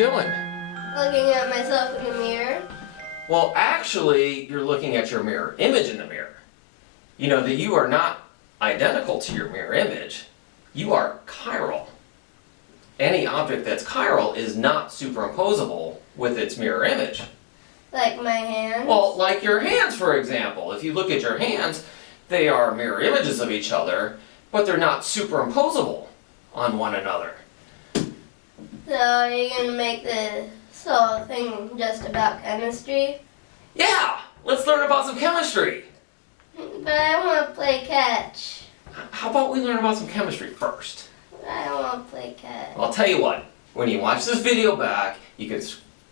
doing? Looking at myself in the mirror. Well, actually, you're looking at your mirror image in the mirror. You know that you are not identical to your mirror image. You are chiral. Any object that's chiral is not superimposable with its mirror image. Like my hands. Well, like your hands, for example. If you look at your hands, they are mirror images of each other, but they're not superimposable on one another. So are you going to make this whole thing just about chemistry? Yeah, let's learn about some chemistry. But I want to play catch. How about we learn about some chemistry first? I don't want to play catch. I'll tell you what, when you watch this video back, you can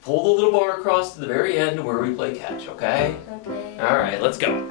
pull the little bar across to the very end where we play catch, okay? Okay. All right, let's go.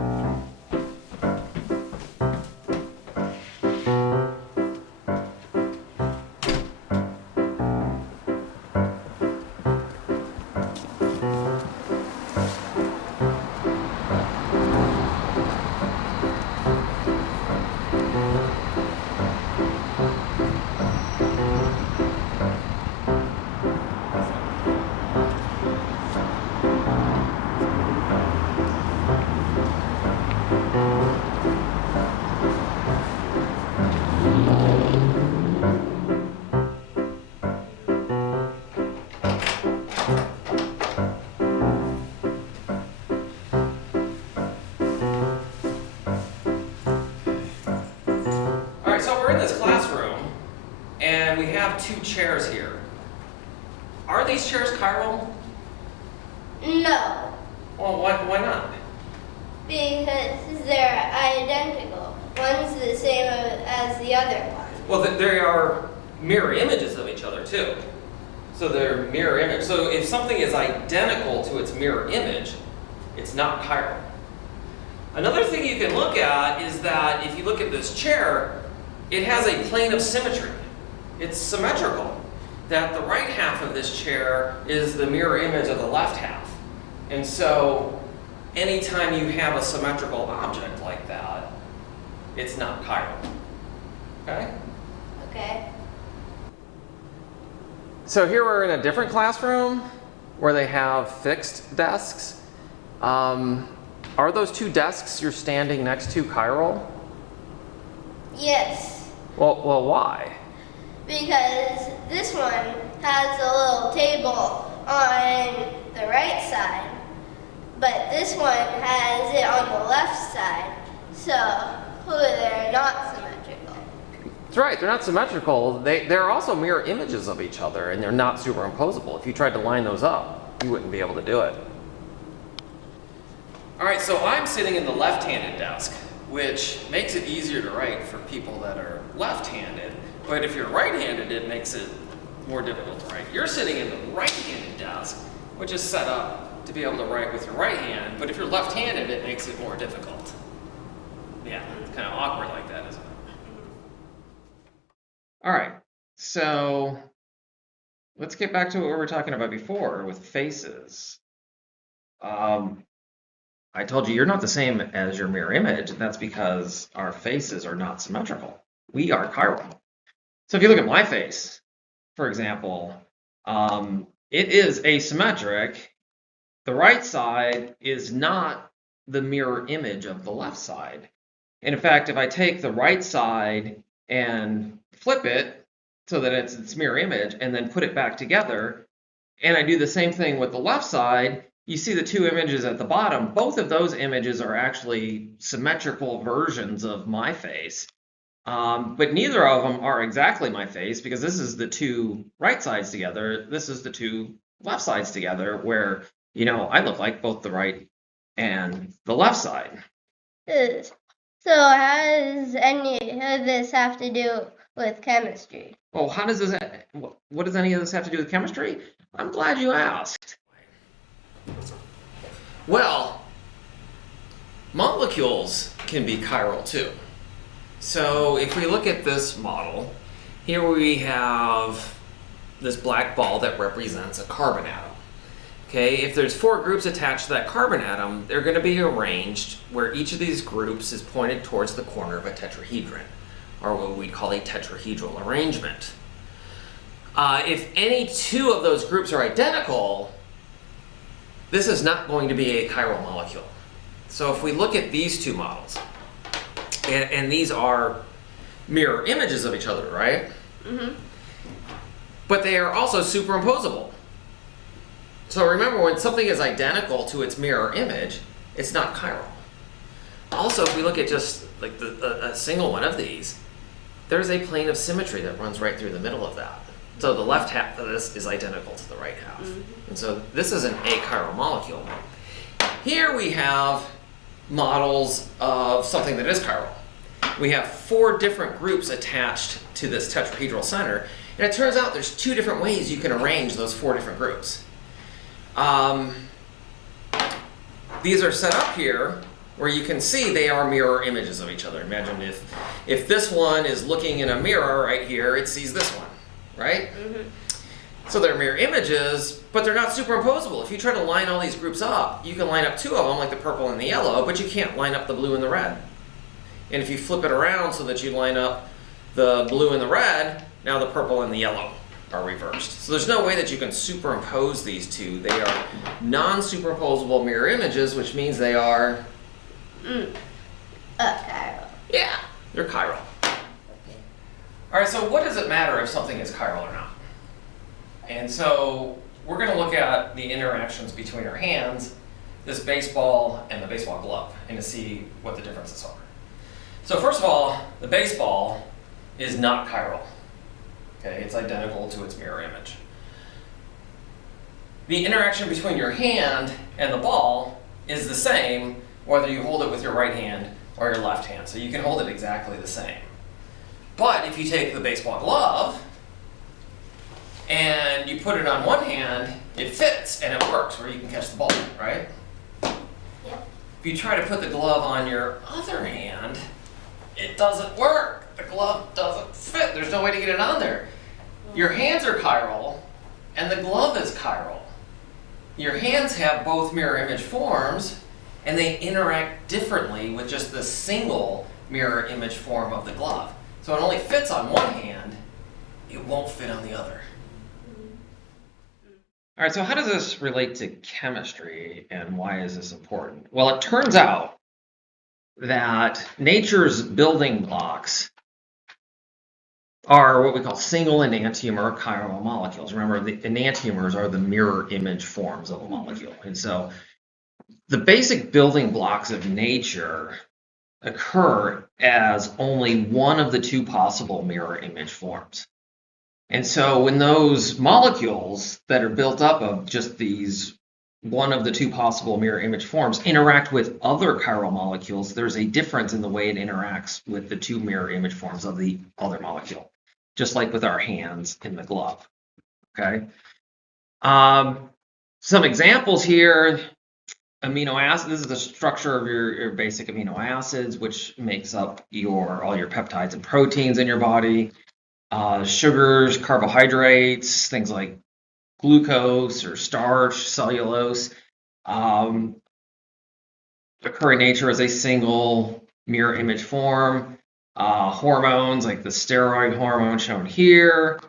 So we're in this classroom, and we have two chairs here. Are these chairs chiral? No, Well, why not? because they're identical. One's the same as the other one. Well, they are mirror images of each other, too. So they're mirror image. So if something is identical to its mirror image, it's not chiral. Another thing you can look at is that if you look at this chair, it has a plane of symmetry. It's symmetrical. That the right half of this chair is the mirror image of the left half. And so anytime you have a symmetrical object like that, it's not chiral. Okay? Okay. So here we're in a different classroom where they have fixed desks. Are those two desks you're standing next to chiral? Yes, Well, why? because this one has a little table on the right side, but this one has it on the left side, so they're not symmetrical. That's right, they're not symmetrical. They're also mirror images of each other, and they're not superimposable. If you tried to line those up, you wouldn't be able to do it. All right, so I'm sitting in the left-handed desk, which makes it easier to write for people that are left-handed. But if you're right-handed, it makes it more difficult to write. You're sitting in the right-handed desk, which is set up to be able to write with your right hand. But if you're left-handed, it makes it more difficult. Yeah, it's kind of awkward like that, isn't it? All right, so let's get back to what we were talking about before with faces. I told you you're not the same as your mirror image, and that's because our faces are not symmetrical. We are chiral. So if you look at my face, for example, it is asymmetric. The right side is not the mirror image of the left side. And in fact, if I take the right side and flip it so that it's its mirror image and then put it back together, and I do the same thing with the left side, you see the two images at the bottom. Both of those images are actually symmetrical versions of my face. But neither of them are exactly my face, because this is the two right sides together. This is the two left sides together, where, you know, I look like both the right and the left side. So how does any of this have to do with chemistry? Oh, how does this, what does any of this have to do with chemistry? I'm glad you asked. Well, molecules can be chiral too. So if we look at this model, here we have this black ball that represents a carbon atom. Okay, if there's 4 groups attached to that carbon atom, they're going to be arranged where each of these groups is pointed towards the corner of a tetrahedron, or what we'd call a tetrahedral arrangement. If any two of those groups are identical, this is not going to be a chiral molecule. So if we look at these two models, and these are mirror images of each other, right? Mm-hmm. But they are also superimposable. So remember, when something is identical to its mirror image, it's not chiral. Also, if we look at just like a single one of these, there's a plane of symmetry that runs right through the middle of that. So the left half of this is identical to the right half. Mm-hmm. And so this is an achiral molecule. Here we have models of something that is chiral. We have 4 different groups attached to this tetrahedral center, and it turns out there's 2 different ways you can arrange those 4 different groups. These are set up here where you can see they are mirror images of each other. Imagine if this one is looking in a mirror right here, it sees this one, right? Mm-hmm. So they're mirror images, but they're not superimposable. If you try to line all these groups up, you can line up 2 of them, like the purple and the yellow, but you can't line up the blue and the red. And if you flip it around so that you line up the blue and the red, now the purple and the yellow are reversed. So there's no way that you can superimpose these 2. They are non-superimposable mirror images, which means they are... chiral. Yeah, they're chiral. Okay. All right, so what does it matter if something is chiral or not? And so we're going to look at the interactions between our hands, this baseball and the baseball glove, and to see what the differences are. So first of all, the baseball is not chiral. Okay, it's identical to its mirror image. The interaction between your hand and the ball is the same whether you hold it with your right hand or your left hand. So you can hold it exactly the same. But if you take the baseball glove and you put it on one hand, it fits and it works where you can catch the ball, right? Yeah. If you try to put the glove on your other hand, it doesn't work. The glove doesn't fit. There's no way to get it on there. Your hands are chiral and the glove is chiral. Your hands have both mirror image forms and they interact differently with just the single mirror image form of the glove. So it only fits on one hand, it won't fit on the other. All right, so how does this relate to chemistry and why is this important? Well, it turns out that nature's building blocks are what we call single enantiomer chiral molecules. Remember, the enantiomers are the mirror image forms of a molecule. And so the basic building blocks of nature occur as only one of the 2 possible mirror image forms. And so when those molecules that are built up of just these one of the 2 possible mirror image forms interact with other chiral molecules, there's a difference in the way it interacts with the 2 mirror image forms of the other molecule, just like with our hands in the glove. Okay. Some examples here. Amino acids, this is the structure of your basic amino acids, which makes up all your peptides and proteins in your body. Sugars, carbohydrates, things like glucose or starch, cellulose, occur in nature as a single mirror image form. Hormones like the steroid hormone shown here.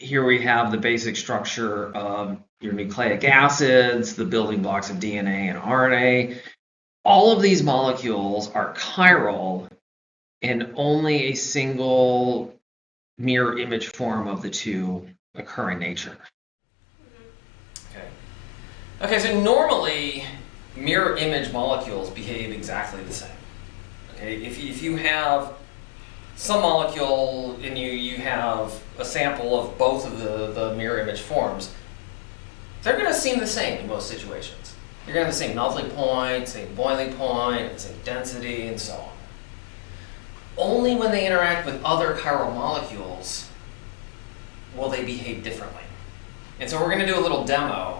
Here we have the basic structure of your nucleic acids, the building blocks of DNA and RNA. All of these molecules are chiral and only a single mirror image form of the 2 occur in nature. Okay, so normally mirror image molecules behave exactly the same. Okay, if you have some molecule and you have a sample of both of the mirror image forms, they're going to seem the same in most situations. You're going to have the same melting point, same boiling point, same density, and so on. Only when they interact with other chiral molecules will they behave differently. And so we're going to do a little demo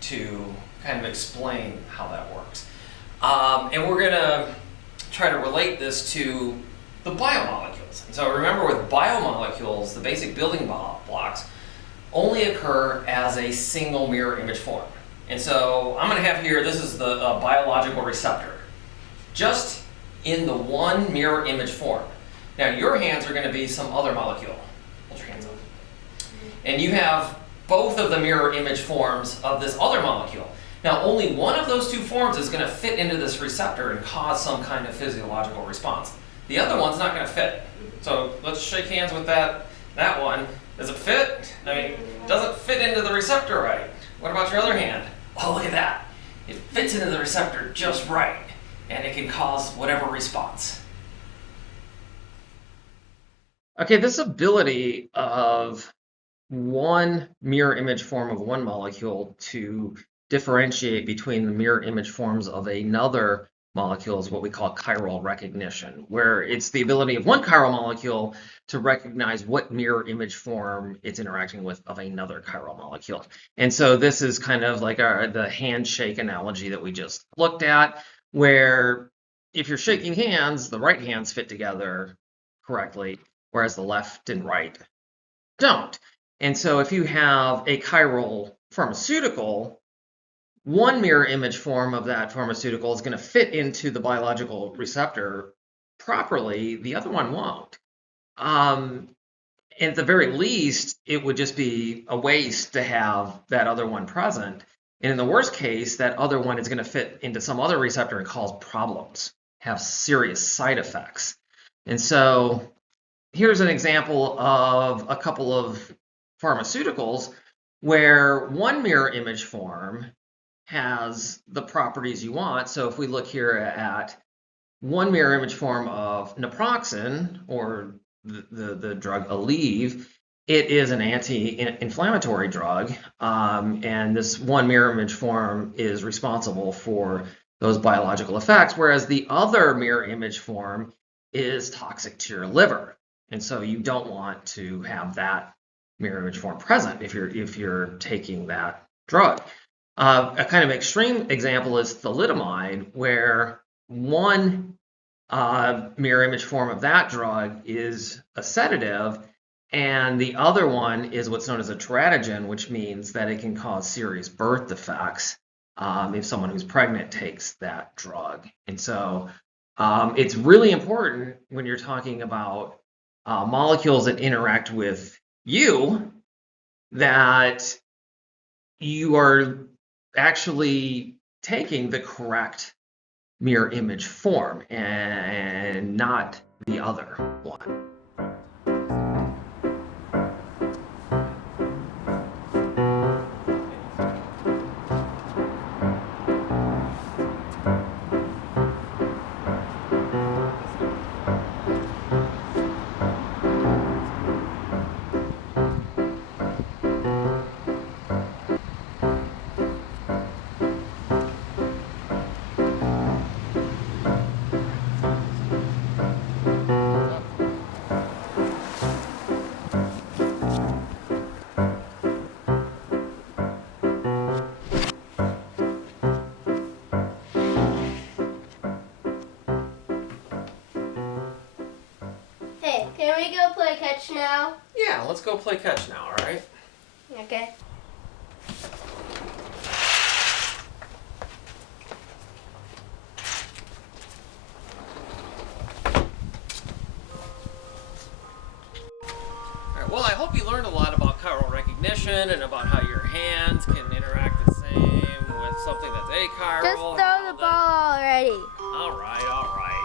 to kind of explain how that works. And we're going to try to relate this to the biomolecules. And so remember, with biomolecules, the basic building blocks only occur as a single mirror image form. And so I'm going to have here, this is the biological receptor, just in the one mirror image form. Now your hands are going to be some other molecule, and you have both of the mirror image forms of this other molecule. Now, only one of those two forms is going to fit into this receptor and cause some kind of physiological response. The other one's not going to fit. So let's shake hands with that one. Does it fit? I mean, it doesn't fit into the receptor right. What about your other hand? Oh, look at that. It fits into the receptor just right, and it can cause whatever response. Okay, this ability of one mirror image form of one molecule to differentiate between the mirror image forms of another molecule is what we call chiral recognition, where it's the ability of one chiral molecule to recognize what mirror image form it's interacting with of another chiral molecule. And so this is kind of like the handshake analogy that we just looked at, where if you're shaking hands, the right hands fit together correctly, whereas the left and right don't. And so if you have a chiral pharmaceutical, one mirror image form of that pharmaceutical is going to fit into the biological receptor properly, the other one won't. And at the very least, it would just be a waste to have that other one present. And in the worst case, that other one is going to fit into some other receptor and cause problems, have serious side effects. And so here's an example of a couple of pharmaceuticals where one mirror image form has the properties you want. So if we look here at one mirror image form of naproxen, or the drug Aleve, it is an anti-inflammatory drug, and this one mirror image form is responsible for those biological effects, whereas the other mirror image form is toxic to your liver. And so you don't want to have that mirror image form present if you're taking that drug. A kind of extreme example is thalidomide, where one mirror image form of that drug is a sedative, and the other one is what's known as a teratogen, which means that it can cause serious birth defects if someone who's pregnant takes that drug. And so it's really important when you're talking about molecules that interact with you that you are actually taking the correct mirror image form and not the other one. Hey, can we go play catch now? Yeah, let's go play catch now, all right? Okay. Well, I hope you learned a lot about chiral recognition and about how your hands can interact the same with something that's achiral. Just throw the ball already. All right, all right.